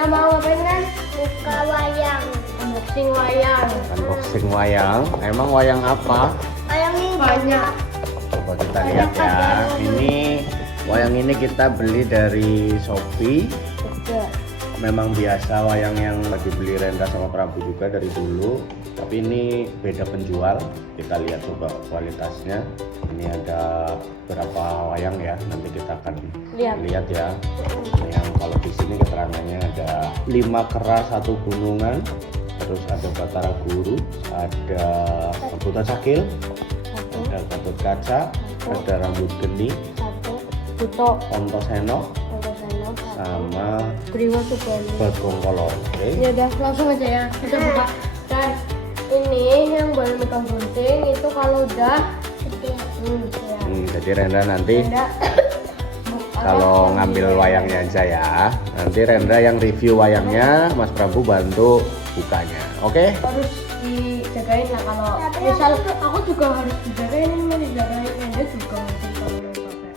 Kita mau ngapain kan? Buka wayang. Unboxing wayang. Unboxing wayang. Emang wayang apa? Wayang ini banyak. Coba kita lihat ya. Ini wayang ini kita beli dari Shopee. Memang biasa wayang yang dibeli Rendra sama Prabu juga dari dulu. Tapi ini beda penjual. Kita lihat coba kualitasnya. Ini ada berapa wayang ya? Nanti kita akan lihat ya. Ini yang kalau di sini keterangannya ada 5 keras 1 gunungan. Terus ada Batara Guru, ada Rebutan Sakil, ada Gatot Kaca, ada Rambut Geni, Ontoseno, sama Bagong Kolor. Oke. Ya udah langsung aja ya kita buka. Dan ini yang boleh megang gunting itu kalau udah gede. Jadi Rendra nanti kalau ngambil wayangnya aja ya. Nanti Rendra yang review wayangnya, Mas Prabu bantu bukanya. Oke? Harus dijagain lah kalau misal aku juga harus dijagain, ini dijagain dia juga mungkin kalau mau pakai.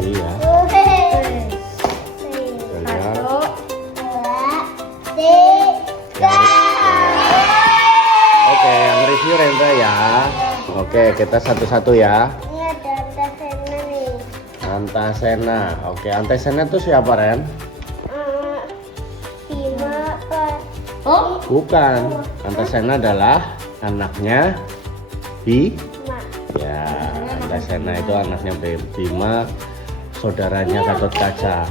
Iya. Oke, yang review Rendra ya. Oke, kita satu-satu ya. Ini ada Antasena nih. Antasena. Oke, Antasena itu siapa, Ren? Bima apa? Oh? Bukan. Antasena adalah anaknya Bima. Ya, Antasena itu anaknya Bima, saudaranya Gatot Kaca.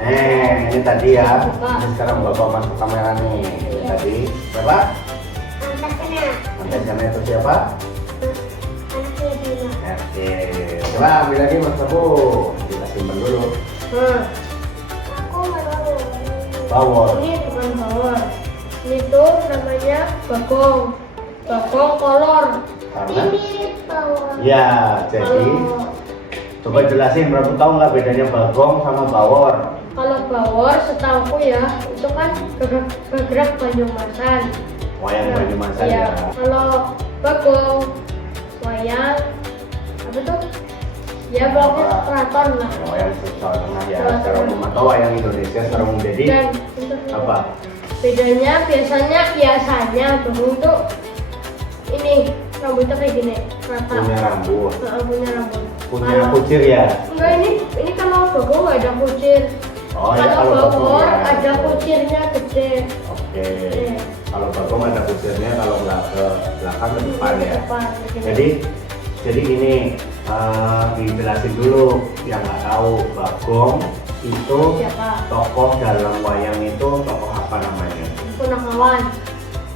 Nih, ini tadi ya. Ini sekarang Bapak masuk kamera nih. Ini tadi siapa? Antasena. Antasena itu siapa? Anaknya Bima. Oke, coba ambil lagi Mas Prabu. Kita simpan dulu. Aku nggak tahu. Bawor. Ini bukan bawor. Ini tuh namanya bagong. Bagong kolor. Karena? Ini bawor. Ya, jadi coba jelasin, Prabu tahu nggak bedanya bagong sama bawor? Kalau bawor setahuku ya itu kan bergerak Banyumasan. Wayang Banyumasan Iya. ya. Kalau bagong wayang apa tuh? Ya pokoknya keraton lah. Wayang Jawa Tengah ya. Secara umum atau wayang Indonesia secara umum. Jadi Dan apa? bedanya biasanya bagong tuh ini rambutnya kayak gini, rata. Punya rambut. Punya rambut. Punya kucir ya. Enggak, ini kalau bagong nggak ada kucir. Oh ya, Kalau bagong bawor ya. ada kucirnya gede. Oke. Kalau bagong ada kucirnya, kalau nggak ke belakang ke depan ya. Depan, gitu. Jadi ini dijelasin dulu yang nggak tahu, bagong itu Siapa? tokoh dalam wayang itu tokoh apa namanya? Punakawan.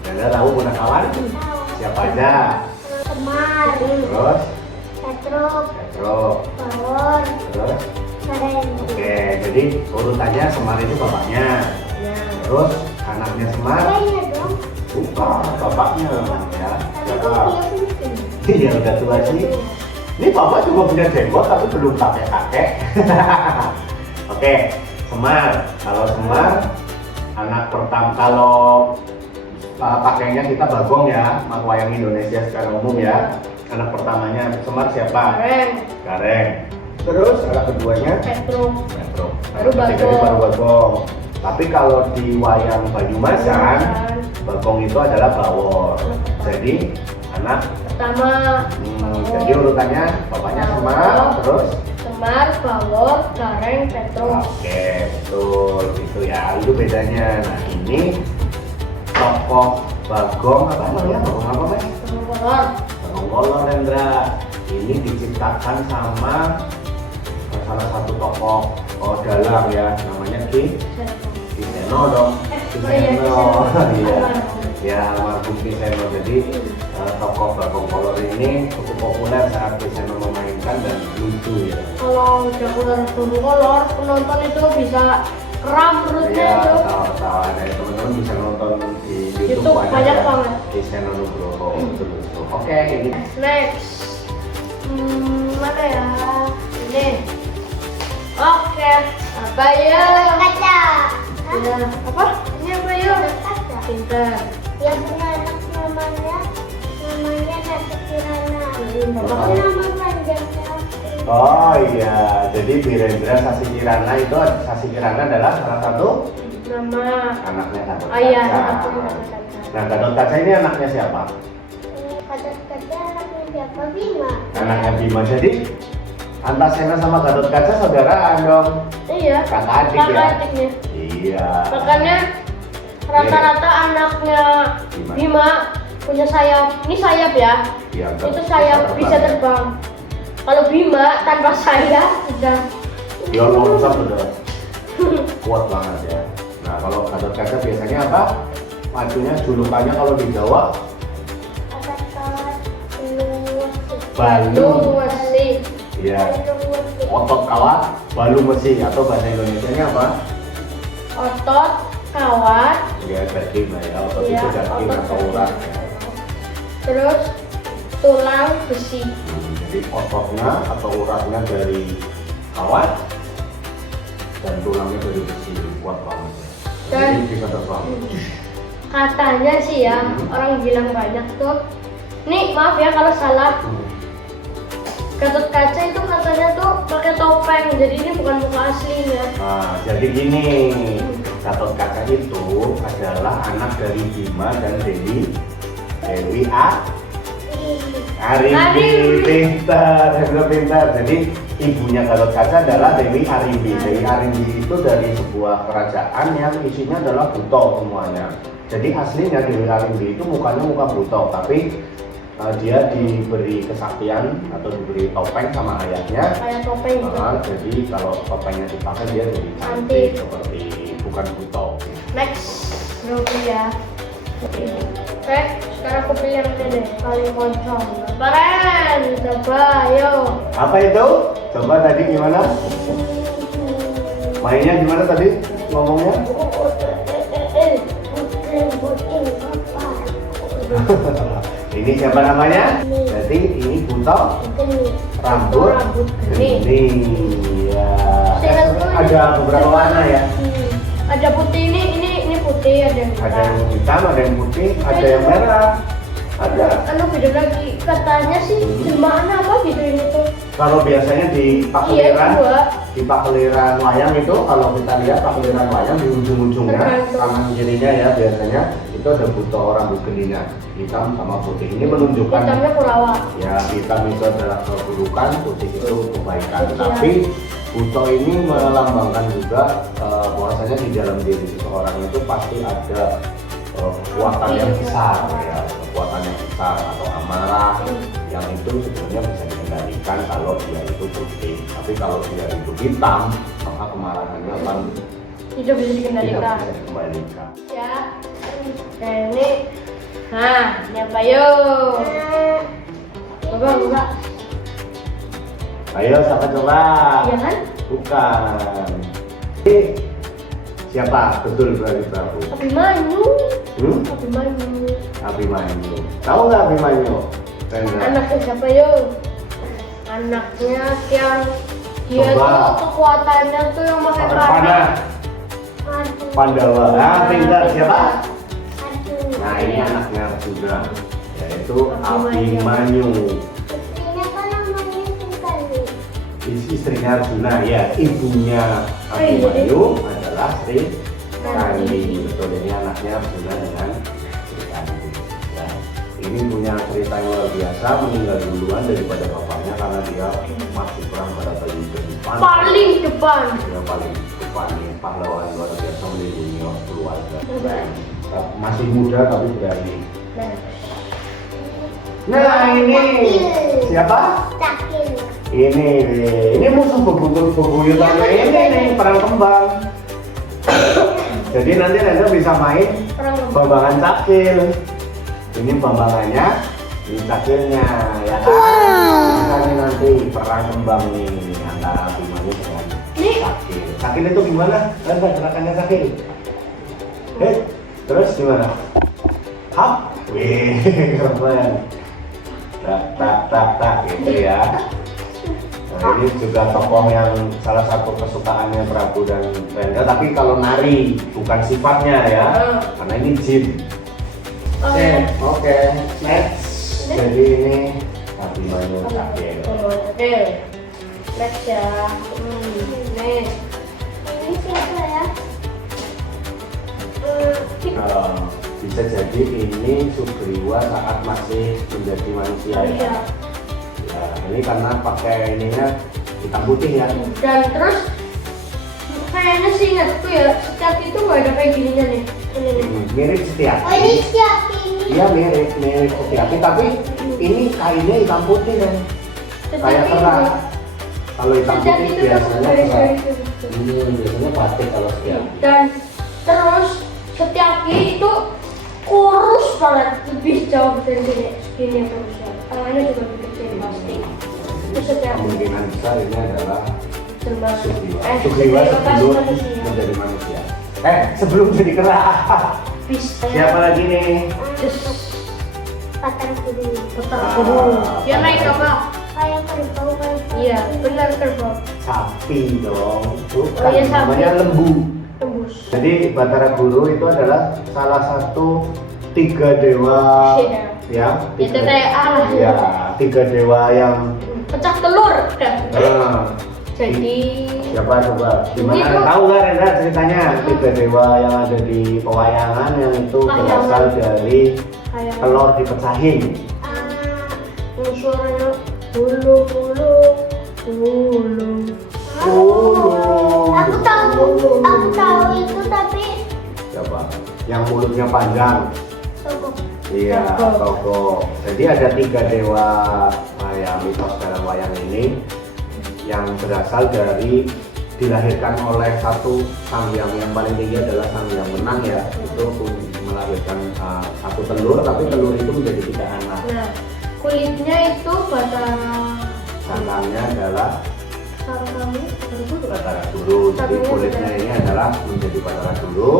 Anda tahu Punakawan? Siapa aja? Semar. Terus? Petruk. Petruk. Bawor. Terus? Karen. Oke, jadi urutannya Semar itu bapaknya. Ya. Terus anaknya Semar? Iya dong. Bukan, bapaknya ya. Siapa? Tapi Iya udah tua sih. Ini bapak juga punya jenggot tapi belum kakek. Oke, Semar. Kalau Semar anak pertama, kalau pakainya kita bagong ya, wayang Indonesia secara umum ya. Anak pertamanya Semar siapa? Karen. Gareng. Terus anak keduanya Petruk. Petruk. Baru Anak ketiganya Bagong. baru Bagong. Tapi kalau di wayang Banyumasan, Bagong itu adalah bawor. Jadi anak Pertama. jadi urutannya bapaknya Semar, terus Semar, Bawor, Gareng, Petruk. oke, betul itu ya, itu bedanya. Nah ini tokoh Bagong apa namanya? Bagong apa Mas? Bagong kolor. Bagong Kolor Rendra. Ini diciptakan sama salah satu tokoh dalang ya, namanya Ki Seno dong. Ki Seno. Iya. Ya, almarhum Ki Seno. Jadi tokoh Bagong Kolor ini cukup populer saat Ki Seno memainkan dan lucu ya. Kalau udah keluar Bagong kolor, penonton itu bisa kram perutnya Iya, itu. tahu-tahu ada teman-teman bisa nonton di YouTube YouTube banyak banget. Ki Seno Nugroho. Betul. Oke, ini. Next. Mana ya? Ini. Oke. Apa ya? Kaca. Ya, apa? Ini apa ya? Kaca. Pintar. Yang punya anak namanya Nasi Kirana. Bapak. Nama panjangnya. Oh iya, jadi Birendra Sasi Kirana itu, Sasi Kirana adalah salah satu Nama. anaknya Gatot Oh iya, Kaca. aku Kaca. Nah, Gatot Kaca ini anaknya siapa? Kaca anaknya siapa? Bima. Anaknya Bima. Jadi Antasena sama Gatot Kaca saudaraan dong. Iya. Kakak adik Kakak ya? adiknya. Iya. Makanya rata-rata anaknya Bima punya sayap. Ini sayap ya. Iya, Itu sayap bisa terbang. Kalau Bima tanpa sayap udah Dia loncat udah kuat banget ya. Nah, kalau Gatot Kaca biasanya apa? Majunya julukannya kalau di Jawa Balung Wesi. Iya. Otot kawat, balu mesi, atau bahasa Indonesianya apa? Otot, kawat, Ya, daging lah ya. Otot Iya, itu daging otot atau daging. urat. terus tulang besi. Jadi ototnya atau uratnya dari kawat dan tulangnya dari besi, kuat banget. Dan Jadi bisa terbang. katanya sih ya, orang bilang banyak tuh. Nih maaf ya kalau salah. Gatot Kaca itu katanya tuh pakai topeng, jadi ini bukan muka aslinya. Nah, jadi gini, Gatot Kaca itu adalah anak dari Bima dan Dewi Arimbi. Pintar. Jadi ibunya Gatot Kaca adalah Dewi Arimbi. Dewi Arimbi itu dari sebuah kerajaan yang isinya adalah buto semuanya. Jadi aslinya Dewi Arimbi itu mukanya muka buto, tapi dia diberi kesaktian atau diberi topeng sama ayahnya. Kayak topeng gitu. Jadi kalau topengnya dipakai dia jadi cantik Cantik. seperti bukan buto. Next, dulu ya. Oke, sekarang aku pilih yang ini deh, paling pocong. Keren, coba, ayo. Apa itu? Coba tadi gimana? Mainnya gimana tadi ngomongnya? Ini siapa namanya? Jadi ini buto rambut geni. Ya. Ada beberapa warna ya. Ada putih ini putih, ada yang Ada yang hitam, ada yang putih, ada yang merah. Ada. Anu beda lagi, katanya sih jelmaan apa gitu ini tuh. Kalau biasanya di pakliran, dua. di pakliran wayang itu kalau kita lihat pakliran wayang di ujung-ujungnya Tergantung. kanan kirinya ya biasanya itu ada buto rambut geninya hitam sama putih. Ini menunjukkan Hitamnya Kurawa. ya hitam itu adalah keburukan, putih itu kebaikan. Iya. Tapi buto ini melambangkan juga bahwasanya di dalam diri seseorang itu pasti ada kekuatan yang besar ya, kekuatan yang besar atau amarah yang itu sebenarnya bisa dikendalikan kalau dia itu putih. Tapi kalau dia itu hitam, maka kemarahannya akan Tidak bisa tidak dikendalikan. bisa dikembalikan. Ya. Nah ini, nah ini apa yuk? Buka. Ayo siapa coba? Iya kan? Bukan. Ini siapa? Betul berarti Prabu. Abimanyu. Hmm? Abimanyu. Abimanyu. Tahu nggak Abimanyu? Rendra? Anaknya siapa yuk? Anaknya yang dia Coba. tuh kekuatannya tuh yang pakai Pakai panah. Pandawa. Ah, pintar siapa? Nah ini anaknya juga, yaitu Abimanyu. Istrinya Arjuna ya, ibunya Abimanyu adalah Sri Kandi. Betul, ini anaknya Arjuna dengan Sri Kandi. Ya. Ini punya cerita yang luar biasa, meninggal duluan daripada bapaknya karena dia masih perang pada bayi kehidupan. paling depan. Dia paling depan nih, pahlawan luar biasa melindungi keluarga. Masih muda tapi berani. Nah ini siapa? Ini musuh bebuyutannya ini nih, perang kembang. Jadi nanti Reza bisa main Perang bambangan cakil. Ini bambangannya, ini cakilnya, ya kan? Bisa nih nanti perang kembang nih antara Abimanyu dengan cakil. Cakil itu gimana? Reza gerakannya cakil. Terus gimana? Hap, wih, keren. tak gitu ya. Nah, ini juga tokoh yang salah satu kesukaannya Prabu dan Rendra, tapi kalau nari bukan sifatnya ya, karena ini jin. Oke, next. Jadi ini Abimanyu Cakil. Next ya. Nih. Ini siapa ya? Bisa jadi ini Sugriwa saat masih menjadi manusia ya. Ya, ini karena pakai ininya hitam putih ya. Dan terus kayaknya sih ingatku ya, setiap itu nggak ada kayak gininya nih. Ini nih. Mirip Setiaki. Oh ini siapa ini? Iya mirip Setiaki, tapi ini kainnya hitam putih kan. Kayak kerak. Kalau hitam putih biasanya kerak. Biasanya batik kalau Setiaki. Dan terus Setiaki itu kurus banget, lebih jauh dari sini kurusnya. Tangannya juga lebih kecil pasti. Terus Setiaki Kemungkinan besar ini adalah Sugriwa. Sugriwa Sugriwa sebelum manusia. menjadi manusia. Sebelum jadi kerak. Bisa. Siapa lagi nih? Batara Guru. Dia naik apa? Kayak kerbau kayak. Iya, benar kerbau. Sapi dong. Bukan, Oh iya, sapi. namanya lembu. Tembus. Jadi Batara Guru itu adalah salah satu 3 dewa Iya. ya. Itu kayak Allah. Ya, 3 dewa yang Pecah telur. Jadi siapa coba? Gimana? Itu- Tahu nggak Rendra ceritanya? 3 dewa yang ada di pewayangan yang itu berasal dari kayak telur dipecahin. suaranya bulu. Aku tahu itu tapi Siapa? Yang mulutnya panjang. toko. Iya, Togo. Togo. Jadi ada 3 dewa mitos dalam wayang ini yang berasal dari dilahirkan oleh satu sangyang yang paling tinggi adalah sangyang menang ya. Itu melahirkan satu telur, tapi telur itu menjadi 3 anak. Nah, kulitnya itu batara Sangkangnya adalah bulu. Batara Guru. Jadi kulitnya ini adalah menjadi Batara Guru.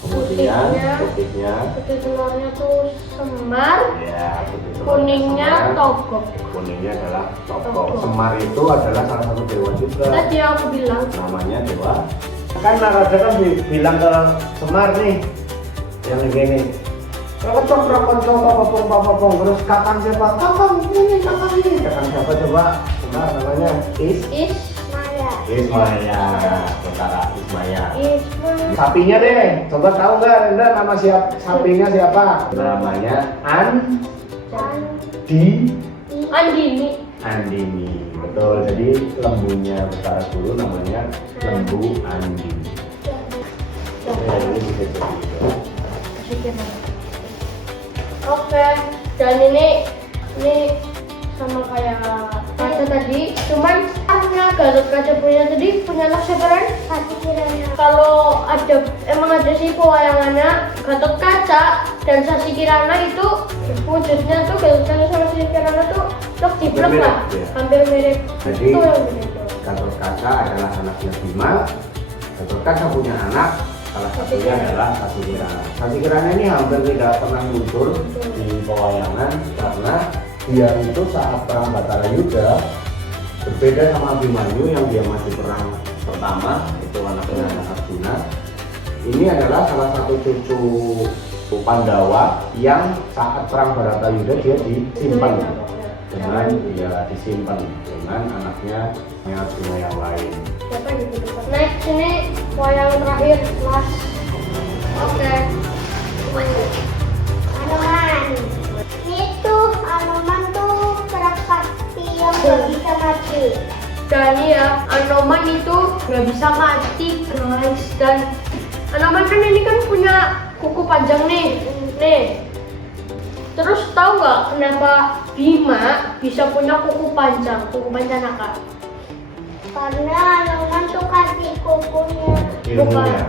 Kemudian putihnya Putih telurnya tuh semar, ya, putih telur kuningnya semar. togok. Kuningnya adalah Togo. Togo. Semar itu adalah salah satu dewa juga. Tadi aku bilang Namanya dewa. Kan Narada kan bilang ke Semar nih, yang gini. Rakocong, papapong. Terus kakang siapa? Kakang ini. Kakang siapa coba? Semar namanya Maya. Ismaya. Betara Ismaya. Isma. Sapinya deh, coba tahu nggak Rendra nama sapinya siapa? Namanya Andini. Andini. Betul, jadi lembunya Batara Guru namanya lembu Andini. Ya, ini bisa jadi. Oke, dan ini sama kayak kaca tadi, cuman karena Gatot Kaca punya tadi punya anak siapa Ren? Sati Kirana. Kalau emang ada sih pewayangannya Gatot Kaca dan Sasi Kirana itu wujudnya tuh Gatot Kaca sama Sasi Kirana tuh jiplek lah, Mirip, ya. hampir mirip. Jadi Itu yang begitu. Gatot Kaca adalah anaknya Bima. Gatot Kaca punya anak, salah satunya adalah Sasi Kirana. Sasi Kirana ini hampir tidak pernah muncul di pewayangan karena dia itu saat perang Batara Yuda berbeda sama Abimanyu yang dia masih perang pertama, itu anaknya Arjuna. Ini adalah salah satu cucu Pandawa yang saat perang Baratayuda dia disimpan dengan anaknya Arjuna yang lain. Siapa gitu? Next ini wayang terakhir last. Oke. Anoman. Itu Anoman tuh sakti yang gak bisa mati. Dan ya, Anoman itu nggak bisa mati guys. Dan Anoman kan ini kan punya kuku panjang nih. Terus tahu nggak kenapa Bima bisa punya kuku panjang naga? Karena Anoman tuh kasih kukunya. Ilmunya.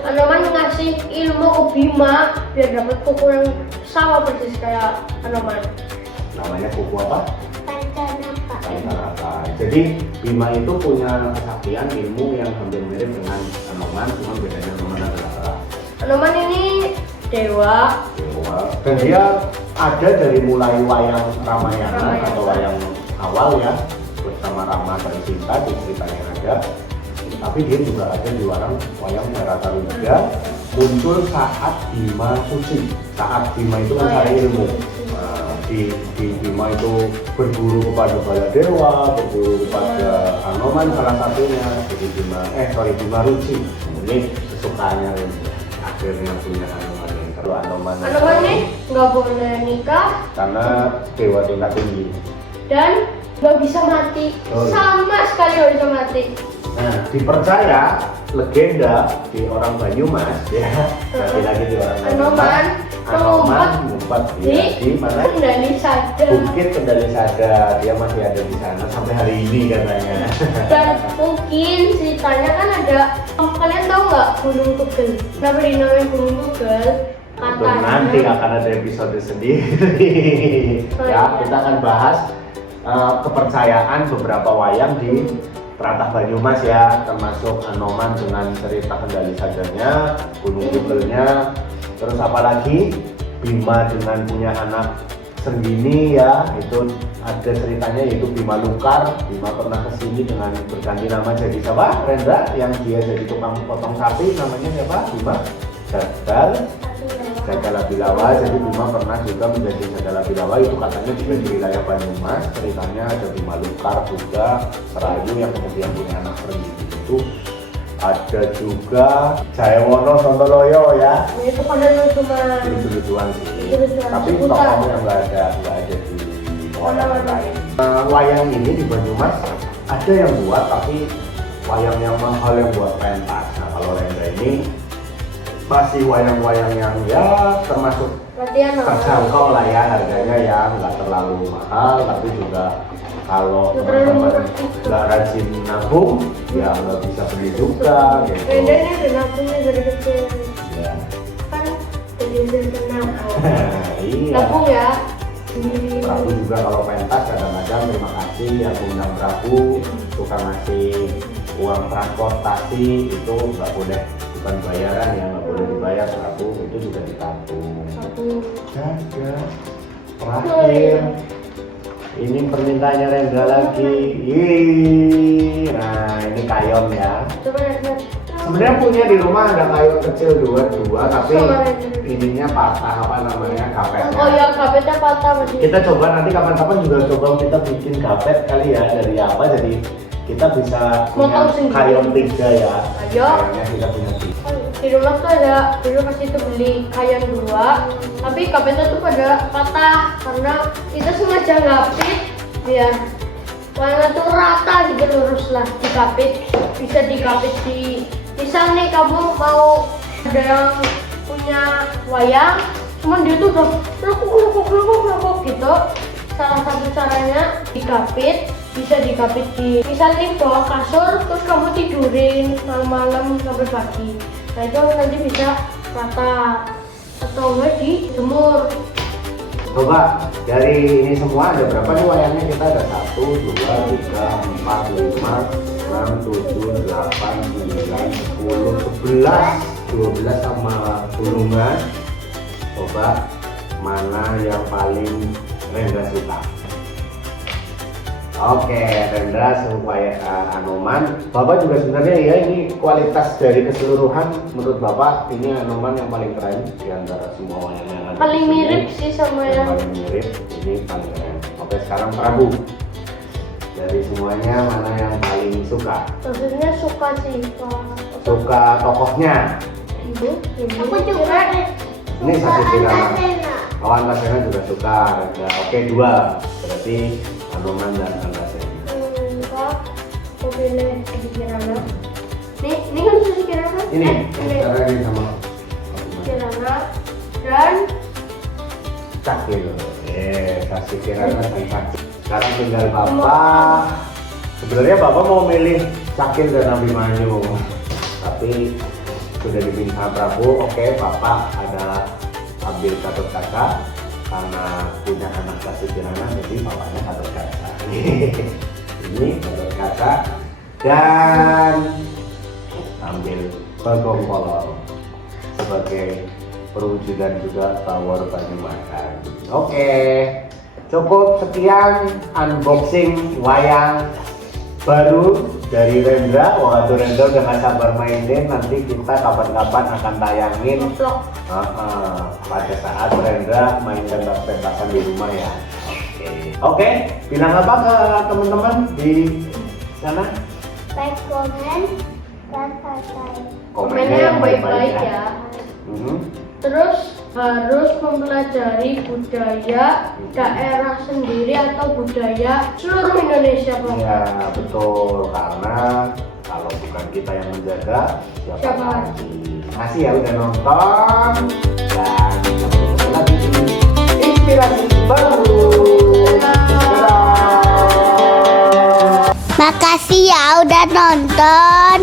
Anoman ngasih ilmu ke Bima biar dapat kuku yang sama persis kayak Anoman. Namanya kuku apa? Pancanapa. Pancaraka. Jadi Bima itu punya kesaktian ilmu yang hampir mirip dengan Anoman, cuma bedanya Anoman adalah Anoman ini dewa. dan dia ada dari mulai wayang Ramayana atau wayang awal ya, bersama Rama dan Sinta di ceritanya ada. Tapi dia juga ada di wayang Bharataruda, muncul saat Bima suci. Saat Bima itu mencari ilmu. Nah, di Bima itu berburu kepada Baladewa, berburu kepada Anoman salah satunya. Jadi Bima Ruci. Ini kesukaannya Rindu. Akhirnya punya Anoman yang terlalu Anoman ini nggak boleh nikah karena dewa tingkat tinggi dan nggak bisa mati. Sama sekali nggak bisa mati. Nah, dipercaya legenda di orang Banyumas ya, lagi di orang Banyumas, Anoman mengumpat di mana? Kendali Sada. Bukit Kendali Sada, dia masih ada di sana sampai hari ini katanya. Dan mungkin ceritanya kan ada, kalian tahu nggak Gunung Tugel? Kenapa dinamain Gunung Tugel? Itu nanti akan ada episode sendiri. Ya, kita akan bahas kepercayaan beberapa wayang di Tlatah Banyumas ya, termasuk Anoman dengan cerita Kendali Sadanya, Gunung Tugelnya, terus apalagi Bima dengan punya anak Senggini ya, itu ada ceritanya yaitu Bima Lukar. Bima pernah kesini dengan berganti nama jadi siapa? Rendra, yang dia jadi tukang potong sapi, namanya siapa? Bima Jagala Bilawa. Jadi Bima pernah juga menjadi Jagala Bilawa, itu katanya juga di wilayah Banyumas. Ceritanya ada Bima Lukar juga, Serayu yang kemudian punya anak Senggini itu. Ada juga Jayawono Sontoloyo ya. Itu kan cuma lucu-lucuan sih. Tapi tokohnya nggak ada di wayang lain. Wayang ini di Banyumas ada yang buat, tapi wayang yang mahal yang buat pentas. Nah, kalau Rendra ini masih wayang-wayang yang ya termasuk terjangkau lah ya, harganya ya nggak terlalu mahal, tapi juga kalau teman-teman nggak rajin nabung ya nggak bisa beli juga gitu. Bedanya udah nabungnya dari kecil Ya. kan, jadi udah nabung. Iya. Nabung ya. Prabu juga kalau pentas kadang-kadang terima kasih yang undang Prabu, suka ngasih uang transportasi, itu nggak boleh, bukan bayaran ya, nggak boleh dibayar Prabu, itu juga ditabung. Jaga. Terakhir ini permintaannya Rendra lagi. Nah ini kayon ya. Coba lihat. Sebenarnya punya di rumah ada kayon kecil dua, tapi ininya patah, apa namanya, gapetnya. Oh ya, gapetnya patah masih. Kita coba nanti kapan-kapan juga coba kita bikin gapet kali ya, dari apa, jadi kita bisa punya kayon 3 ya. Ayo. Kayonnya kita punya 3. Di rumah tuh ada, dulu pas itu beli kayan 2, tapi gapetnya tuh pada patah karena kita sengaja ngapit biar warna tuh rata gitu, lurus lah, digapit. Bisa digapit di, misal nih kamu mau ada yang punya wayang, cuman dia tuh udah lekuk gitu. Salah satu caranya digapit, bisa digapit di, misal nih bawah kasur, terus kamu tidurin malam-malam sampai pagi. Nah itu nanti bisa rata, atau enggak dijemur. Coba dari ini semua ada berapa nih wayangnya? Kita ada 1, 2, 3, 4, 5, 6, 7, 8, 9, 10, 11, 12 sama gulungan. Coba mana yang paling Rendra suka? Oke, Rendra supaya Anoman. Bapak juga sebenarnya ya, ini kualitas dari keseluruhan menurut Bapak ini Anoman yang paling keren di antara semua wayang yang ada. Paling mirip sih sama yang paling mirip, ini paling keren. Oke, sekarang Prabu. Dari semuanya mana yang paling suka? maksudnya suka sih, Suka tokohnya. ibu. Aku juga Ini Sasi Kirana. Antasena. Oh, Antasena juga suka. Oke, 2. Berarti Anoman dan Antasena. Enggak, aku pilih Sasi Kirana. Ini kan Sasi Kirana? Ini, sekarang ini sama Kirana dan Cakil. Sasi Kirana dan Cakil. Sekarang tinggal Bapak. Sebenarnya Bapak mau milih Cakil dan Abimanyu, tapi sudah dipilih sama Prabu. Oke, Bapak ada ambil Gatot Kaca karena punya anak Sasi Kirana, jadi bapaknya Gatot Kaca. Ini Gatot Kaca dan ambil Bagong Kolor sebagai perwujudan juga Tower Banyumasan. Oke, cukup sekian unboxing wayang baru dari Rendra. Waduh, Rendra udah gak sabar mainin. Nanti kita kapan-kapan akan tayangin Vlog. pada saat Rendra main pentas-pentasan di rumah ya. Oke, bilang apa ke teman-teman di sana? Like, comment, dan subscribe. Komennya yang baik-baik ya. Terus harus mempelajari budaya daerah sendiri atau budaya seluruh Indonesia, Pak. Ya betul, karena kalau bukan kita yang menjaga, siapa Siapa lagi? Makasih ya udah nonton, dan sampai ketemu lagi di inspirasi baru. Dadah. Makasih ya udah nonton.